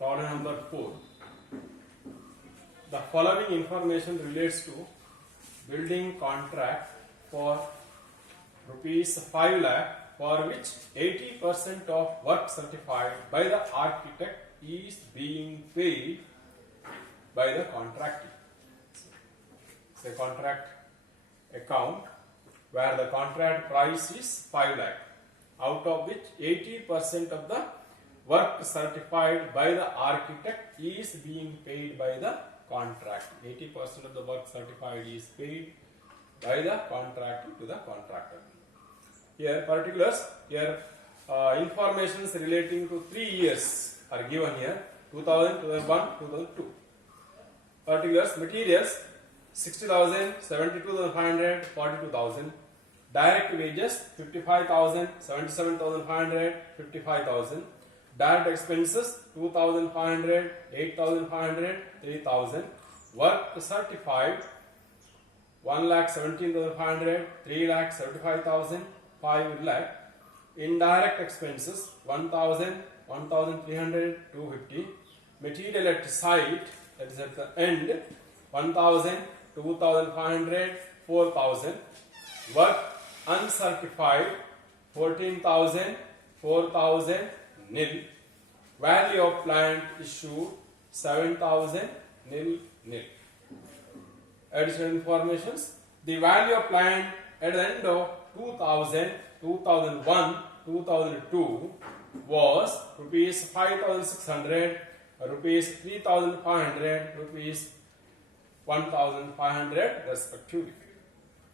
Problem number 4. The following information relates to building contract for rupees 5 lakh for which 80% of work certified by the architect is being paid by the contractor. It's a contract account where the contract price is 5 lakh, out of which 80% of the work certified by the architect is being paid by the contract. 80% of the work certified is paid by the contractor to the contractor. Here particulars, here informations relating to 3 years are given here, 2000, 2001, 2002. Particulars, materials 60,000, 72,500, 42,000. Direct wages 55,000, 77,500, 55,000. Direct expenses 2,500, 8,500, 3,000. Work certified 1,17,500, 3,75,000, 5 lakh. Indirect expenses 1,000, 1,300, 250. Material at site, that is at the end, 1,000, 2,500, 4,000. Work uncertified 14,000, 4,000, nil. Value of plant issued 7,000, nil, nil. Additional informations. The value of plant at the end of 2000, 2001, 2002 was rupees 5,600, rupees 3,500, rupees 1,500 respectively.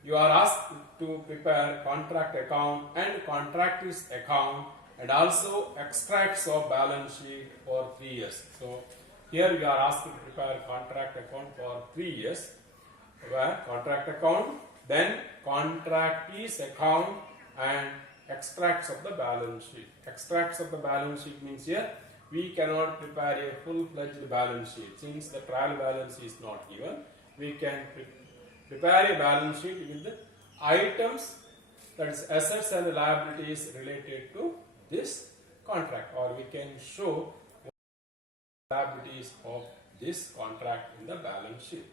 You are asked to prepare contract account and contractor's account and also extracts of balance sheet for 3 years. So here you are asked to prepare contract account for 3 years, where contract account, then contractee's account and extracts of the balance sheet. Extracts of the balance sheet means here we cannot prepare a full-fledged balance sheet. Since the trial balance is not given, we can prepare a balance sheet with the items, that is assets and liabilities related to this contract, or we can show liabilities of this contract in the balance sheet.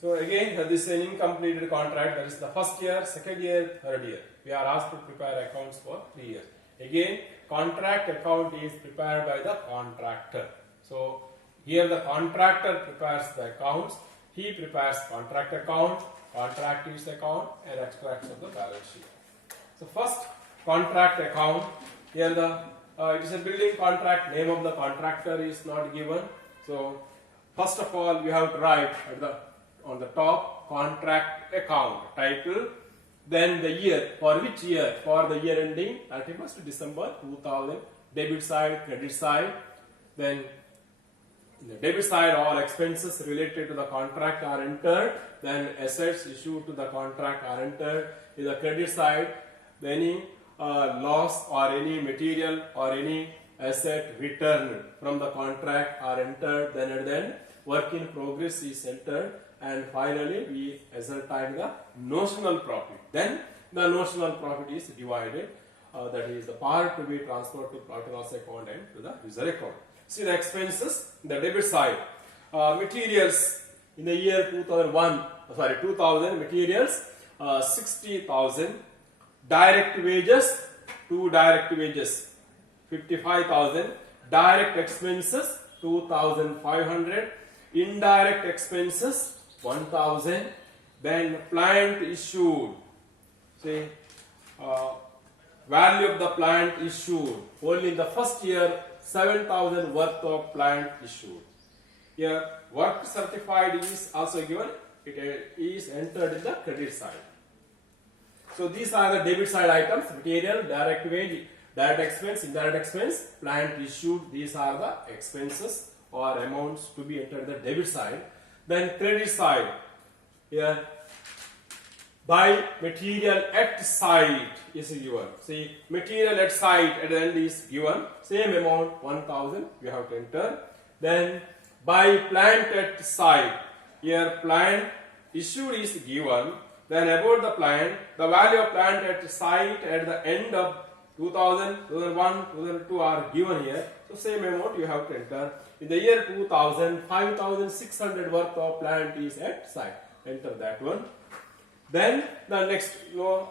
So again, this is an incompleted contract, that is the first year, second year, third year. We are asked to prepare accounts for 3 years. Again, contract account is prepared by the contractor. So here the contractor prepares the accounts, he prepares contract account, contractor's account and extracts of the balance sheet. So first, contract account. Here it is a building contract, name of the contractor is not given. So first of all we have to write on the top contract account title, then the year, for which year, for the year ending 31st December 2000, debit side, credit side. Then in the debit side all expenses related to the contract are entered, then assets issued to the contract are entered. In the credit side, any loss or any material or any asset returned from the contract are entered, then and then work in progress is entered, and finally we ascertain the notional profit. Then the notional profit is divided, that is the part to be transferred to profit and loss account and to the user account. See the expenses, the debit side, materials in the year 2000 materials 60,000, direct wages, 2 direct wages 55,000, direct expenses 2,500, indirect expenses 1,000, then plant issued. See, value of the plant issued, only in the first year 7,000 worth of plant issued. Here work certified is also given, it is entered in the credit side. So these are the debit side items: material, direct wage, direct expense, indirect expense, plant issued. These are the expenses or amounts to be entered in the debit side. Then credit side, here buy material at site is given. See, material at site at the end is given, same amount 1,000 we have to enter. Then buy plant at site, here plant issued is given. Then about the plant, the value of plant at site at the end of 2000, 2001, 2002 are given here. So same amount you have to enter. In the year 2000, 5,600 worth of plant is at site. Enter that one. Then the next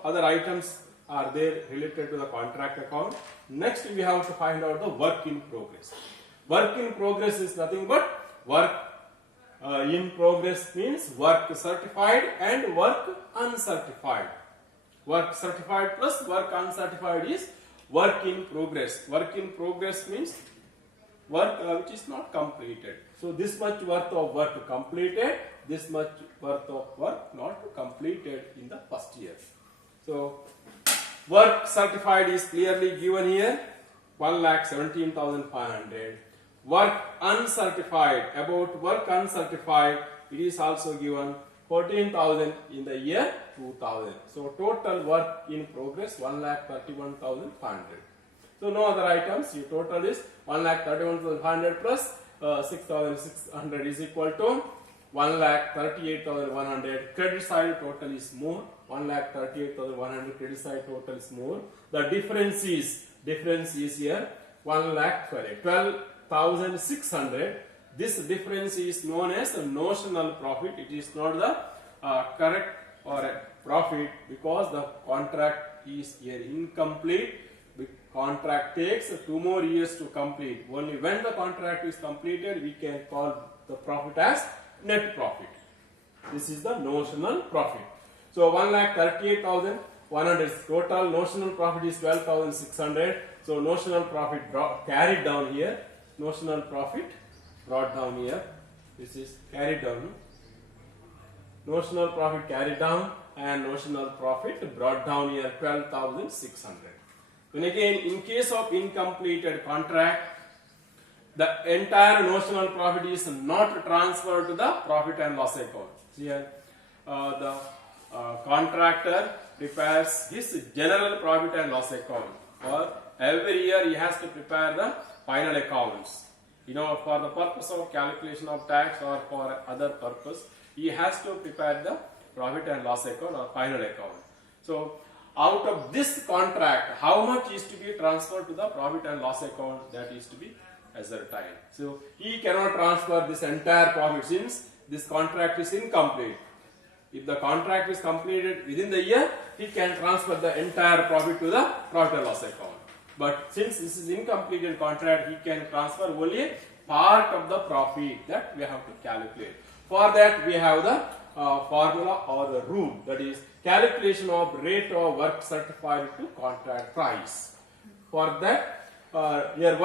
other items are there related to the contract account. Next we have to find out the work in progress. Work in progress is nothing but work in progress means work certified and work uncertified. Work certified plus work uncertified is work in progress. Work in progress means work which is not completed. So this much worth of work completed, this much worth of work not completed in the first year. So work certified is clearly given here, 1,17,500. Work uncertified, about work uncertified, it is also given 14,000 in the year 2000. So total work in progress 1,31,500. So no other items. Your total is 1,31,500 plus 6,600 is equal to 1,38,100. Credit side total is more. 1,38,100 credit side total is more. The difference is here 12,600. This difference is known as the notional profit. It is not the correct or a profit because the contract is here incomplete. The contract takes 2 more years to complete. Only when the contract is completed, we can call the profit as net profit. This is the notional profit. So 1,38,100 total notional profit is 12,600. So notional profit carried down here. Notional profit brought down here. This is carried down. Notional profit carried down and notional profit brought down here 12,600. Then again, in case of incompleted contract, the entire notional profit is not transferred to the profit and loss account. Here, the contractor prepares his general profit and loss account. For every year, he has to prepare the final accounts. For the purpose of calculation of tax or for other purpose, he has to prepare the profit and loss account or final account. So, out of this contract, how much is to be transferred to the profit and loss account, that is to be ascertained. So, he cannot transfer this entire profit since this contract is incomplete. If the contract is completed within the year, he can transfer the entire profit to the profit and loss account. But since this is incompleted contract, he can transfer only part of the profit that we have to calculate. For that, we have the formula or the rule, that is calculation of rate of work certified to contract price. For that, your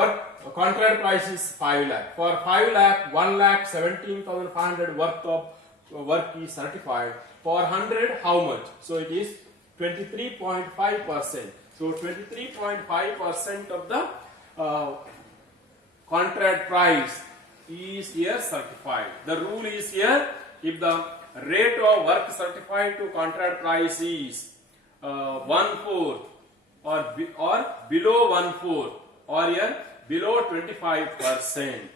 contract price is 5 lakh. For 5 lakh, 1,17,500 worth of work is certified. For 100, how much? So it is 23.5%. So 23.5% of the contract price is here certified. The rule is here, if the rate of work certified to contract price is 1/4 or below 1/4 or here below 25%,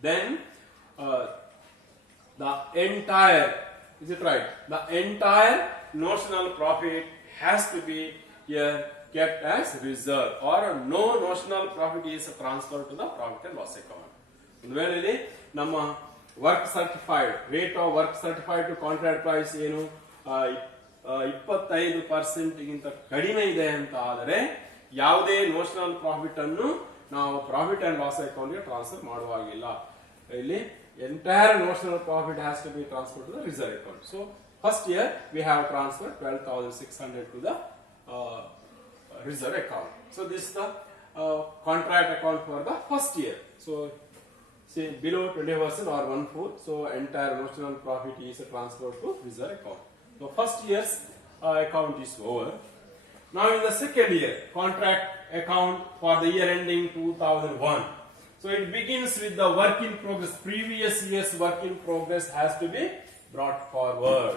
then the entire, is it right? The entire notional profit has to be here kept as reserve, or no notional profit is transferred to the profit and loss account. ವೇಳೆಯಲ್ಲಿ ನಮ್ಮ work certified rate of work certified to contract price ಏನು 25% ಗಿಂತ ಕಡಿಮೆ ಇದೆ ಅಂತ ಆದರೆ ಯಾವುದೇ notional profit ಅನ್ನು ನಾವು ಪ್ರಾಫಿಟ್ ಅಂಡ್ ಲಾಸ್ ಅಕೌಂಟ್ ಗೆ ಟ್ರಾನ್ಸ್ಫರ್ ಮಾಡುವಾಗಿಲ್ಲ. ಇಲ್ಲಿ entire notional profit has to be transferred to the reserve account. So first year we have transferred 12,600 to the reserve account. So this is the contract account for the first year. So say below 20% or 1/4, so entire notional profit is transferred to reserve account. So first year's account is over. Now in the second year, contract account for the year ending 2001. So it begins with the work in progress. Previous year's work in progress has to be brought forward.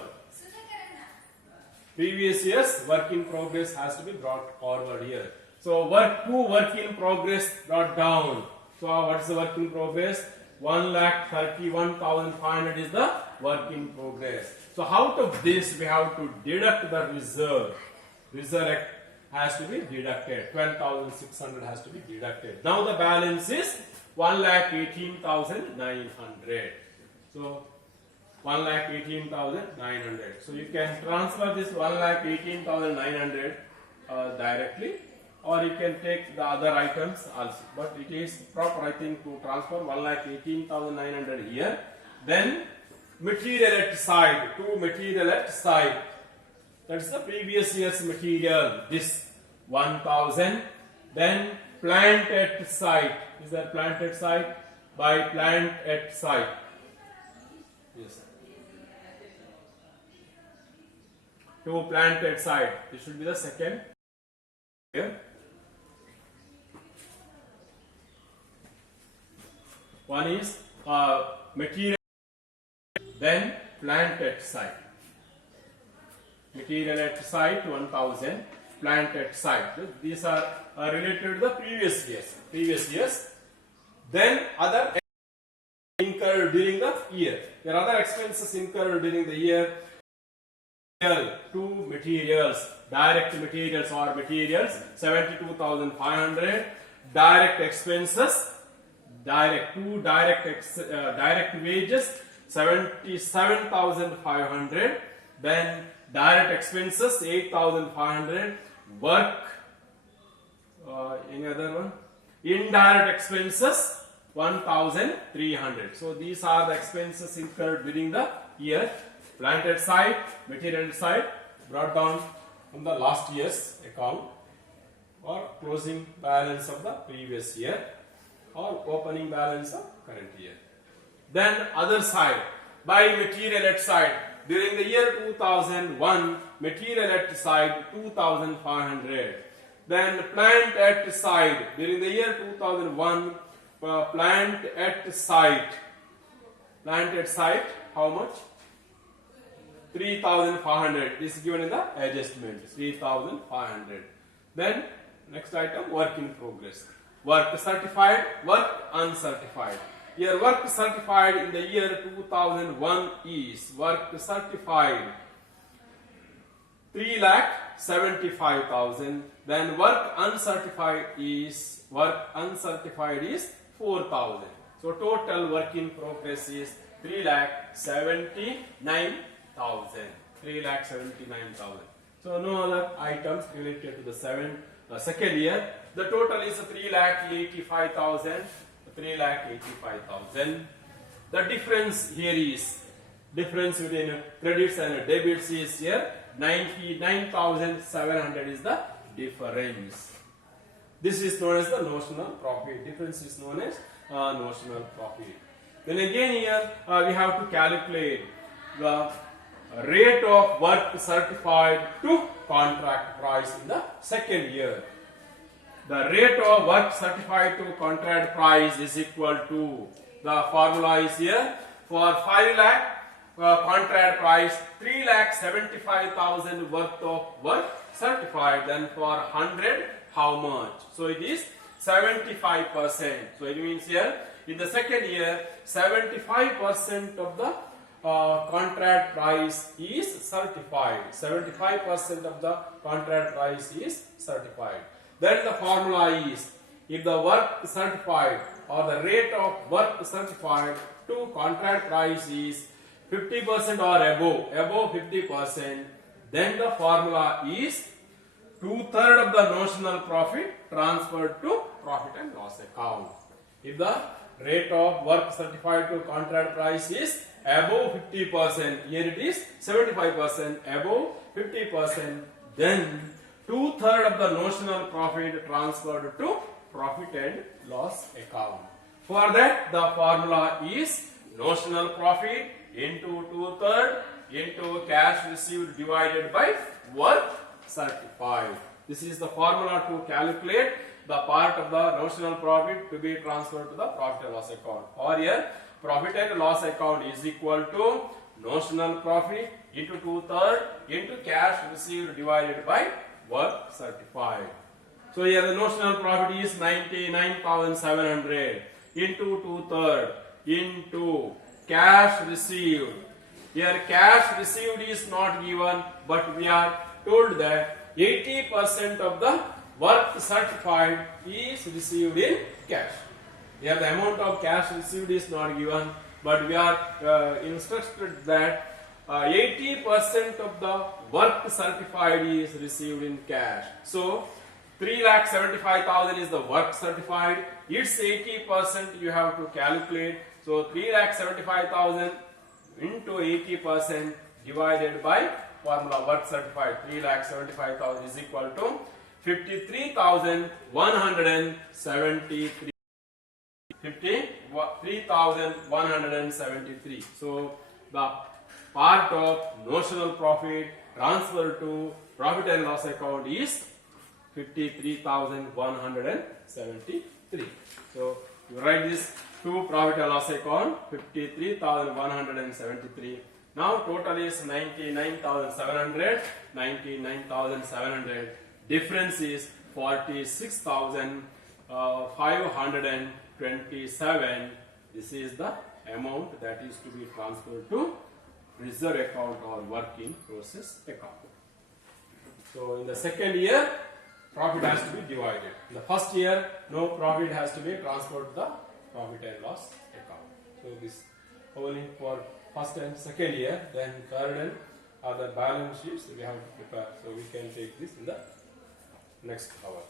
Previous year's work in progress has to be brought forward here. So work in progress brought down. So what is the work in progress? 1,31,500 is the work in progress. So out of this we have to deduct the reserve has to be deducted. 12,600 has to be deducted. Now the balance is 1,18,900. So 1,18,900. So you can transfer this 1,18,900 directly, or you can take the other items also. But it is proper, I think, to transfer 1,18,900 here. Then material at side, to material at side. That is the previous year's material. This 1,000. Then plant at site. Is there plant at site? By plant at site. Yes. To plant at site. This should be the second. Here. One is material, then plant at site. Material at site 1,000, plant at site. These are related to the previous years. Then other incurred during the year. There are other expenses incurred during the year. Two materials, direct materials or materials 72,500. Direct expenses, direct wages 77,500. Then direct expenses 8,500. Work, any other one? Indirect expenses 1,300. So these are the expenses incurred during the year. Plant at site, material at site, brought down from the last year's account, or closing balance of the previous year, or opening balance of current year. Then other side, by material at site. During the year 2001, material at site 2,500. Then plant at site. During the year 2001, plant at site. Plant at site, how much? 3,500. This is given in the adjustment. 3,500. Then next item, work in progress. Work certified, work uncertified. Here work certified in the year 2001 is work certified 3,75,000. Then work uncertified is 4,000. So total work in progress is 3,79,000. 3,79,000. So no other items related to the second year. The total is 3,85,000. 3,85,000. The difference here is difference between credits and debits is here 99,700 is the difference. This is known as the notional profit. Difference is known as notional profit. Then again here we have to calculate the rate of work certified to contract price in the second year. The rate of work certified to contract price is equal to, the formula is here, for 5 lakh contract price 3,75,000 worth of work certified. Then for 100, how much? So it is 75%. So it means here in the second year 75% of the contract price is certified. 75% of the contract price is certified. Then the formula is, if the work certified or the rate of work certified to contract price is 50% or above 50%, then the formula is 2/3 of the notional profit transferred to profit and loss account. If the rate of work certified to contract price is above 50%, here it is 75%, above 50%, then 2/3 of the notional profit transferred to profit and loss account. For that, the formula is notional profit into 2/3 into cash received divided by work certified. This is the formula to calculate the part of the notional profit to be transferred to the profit and loss account. Or here, profit and loss account is equal to notional profit into 2/3 into cash received divided by work certified. So here the notional profit is 99,700 into 2/3 into cash received. Here cash received is not given, but we are told that 80% of the work certified is received in cash. Here the amount of cash received is not given, but we are instructed that 80% of the work certified is received in cash. So 3,75,000 is the work certified. Its 80% you have to calculate. So 3,75,000 into 80% divided by formula work certified. 3,75,000 is equal to 53,173. 53,173. So the part of notional profit transferred to profit and loss account is 53,173. So you write this to profit and loss account 53,173. Now total is 99,700. 99,700. Difference is 46,527. This is the amount that is to be transferred to reserve account or work in process account. So in the second year, profit has to be divided. In the first year, no profit has to be transferred to the profit and loss account. So this only for first and second year. Then third and other balance sheets we have to prepare. So we can take this in the next hour.